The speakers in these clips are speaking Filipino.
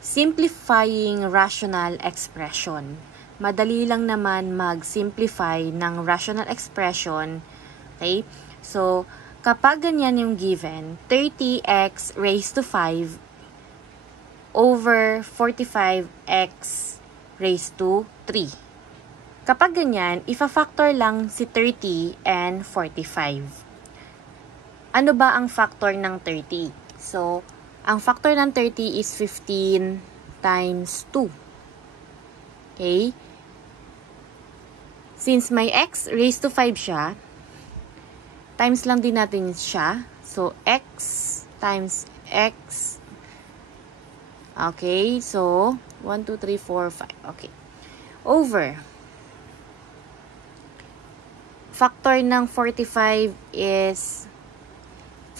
simplifying rational expression. Madali lang naman mag-simplify ng rational expression. Okay? So, kapag ganyan yung given, 30x raised to 5 over 45x raised to 3. Kapag ganyan, ifa-factor lang si 30 and 45. Ano ba ang factor ng 30? So, ang factor ng 30 is 15 times 2. Okay? Since may x raised to 5 siya, times lang din natin siya. So, x times x. Okay, so, 1, 2, 3, 4, 5. Okay. Over. Factor ng 45 is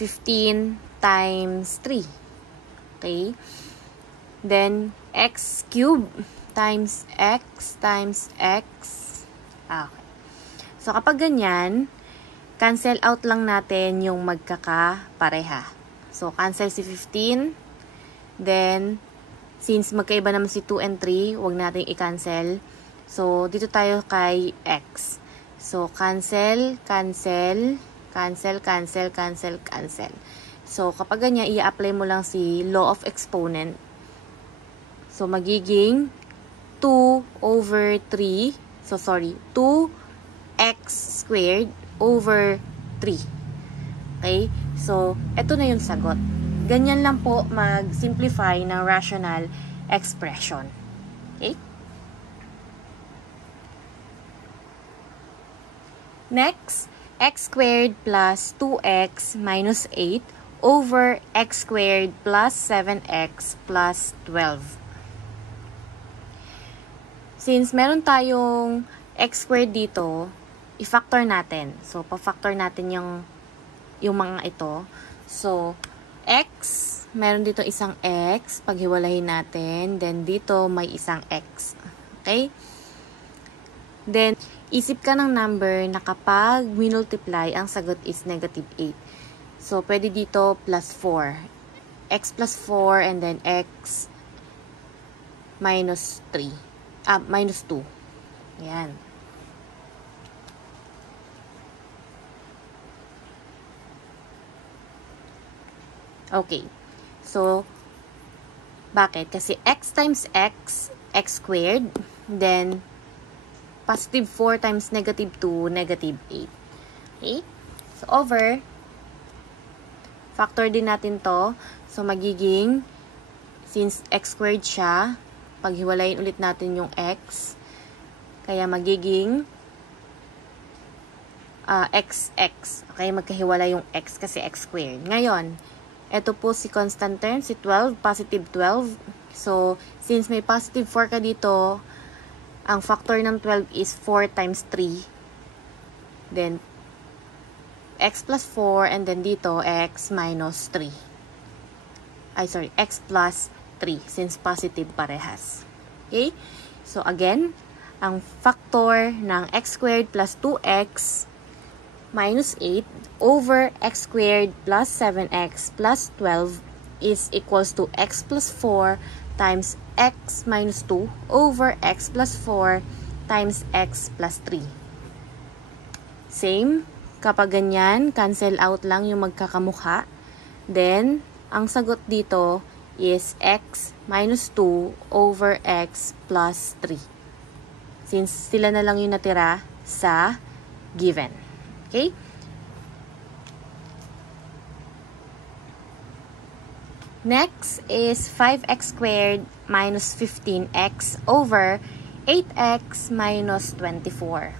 15 times 3. Okay. Then, x cube times x times x. Okay. So, kapag ganyan, cancel out lang natin yung magkakapareha. So, cancel si 15. Then, since magkaiba naman si 2 and 3, huwag natin i-cancel. So, dito tayo kay x. So, cancel, cancel, cancel, cancel, cancel, cancel. So, kapag ganyan, i-apply mo lang si law of exponent. So, magiging 2 over 3. So, sorry, 2x squared over 3. Okay? So, eto na yung sagot. Ganyan lang po mag-simplify ng rational expression. Okay? Next, x squared plus 2x minus 8 over x squared plus 7x plus 12. Since meron tayong x squared dito, i-factor natin. So, pa-factor natin yung mga ito. So, x, meron dito isang x, paghiwalayin natin. Then, dito may isang x. Okay? Then, isip ka ng number na kapag minultiply, ang sagot is negative 8. So, pwede dito plus 4. X plus 4 and then x minus 3. Minus 2. Ayan. Okay. So, bakit? Kasi x times x, x squared, then positive 4 times negative 2, negative 8. Okay? So, over, factor din natin to. So, magiging, since x squared siya, paghiwalayin ulit natin yung x. Kaya magiging x. Okay, magkahiwala yung x kasi x squared. Ngayon, ito po si constant term, si 12, positive 12. So, since may positive 4 ka dito, ang factor ng 12 is 4 times 3. Then, x plus 4, and then dito, x minus 3. X plus 3, since positive parehas. Okay? So, again, ang factor ng x squared plus 2x minus 8 over x squared plus 7x plus 12 is equals to x plus 4 times x minus 2 over x plus 4 times x plus 3. Same. Kapag ganyan, cancel out lang yung magkakamukha. Then, ang sagot dito is x minus 2 over x plus 3. Since sila na lang yung natira sa given. Okay? Next is 5x squared minus 15x over 8x minus 24.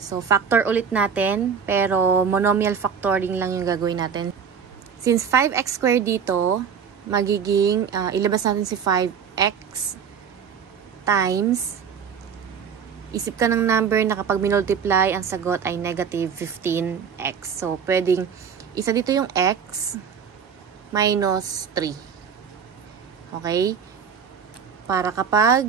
So, factor ulit natin, pero monomial factoring lang yung gagawin natin. Since 5x squared dito, magiging, ilabas natin si 5x times, isip ka ng number na kapag minultiply, ang sagot ay negative 15x. So, pwedeng, isa dito yung x minus 3. Okay? Para kapag,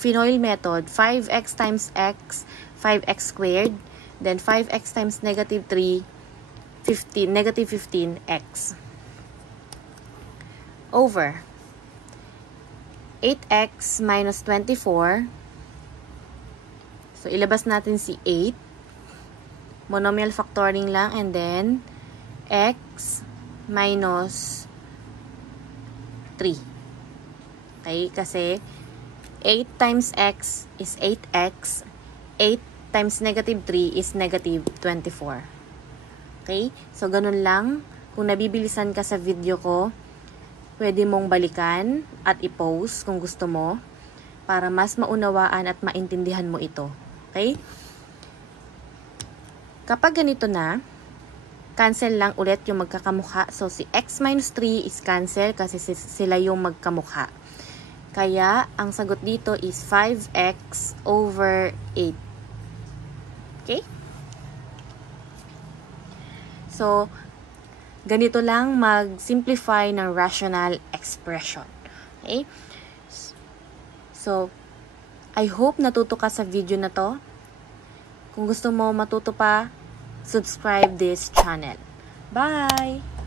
Finoil method, 5x times x, 5x squared, then 5x times negative 3, negative 15x. over 8x minus 24. So, ilabas natin si 8. Monomial factoring lang, and then x minus 3. Okay? Kasi 8 times x is 8x. 8 times negative 3 is negative 24. Okay? So, ganun lang. Kung nabibilisan ka sa video ko, pwede mong balikan at i-post kung gusto mo para mas maunawaan at maintindihan mo ito. Okay? Kapag ganito na, cancel lang ulit yung magkakamukha. So, si x minus 3 is cancel kasi sila yung magkamukha. Kaya, ang sagot dito is 5x over 8. Okay? So, ganito lang mag-simplify ng rational expression. Okay? So, I hope natuto ka sa video na to. Kung gusto mo matuto pa, subscribe this channel. Bye!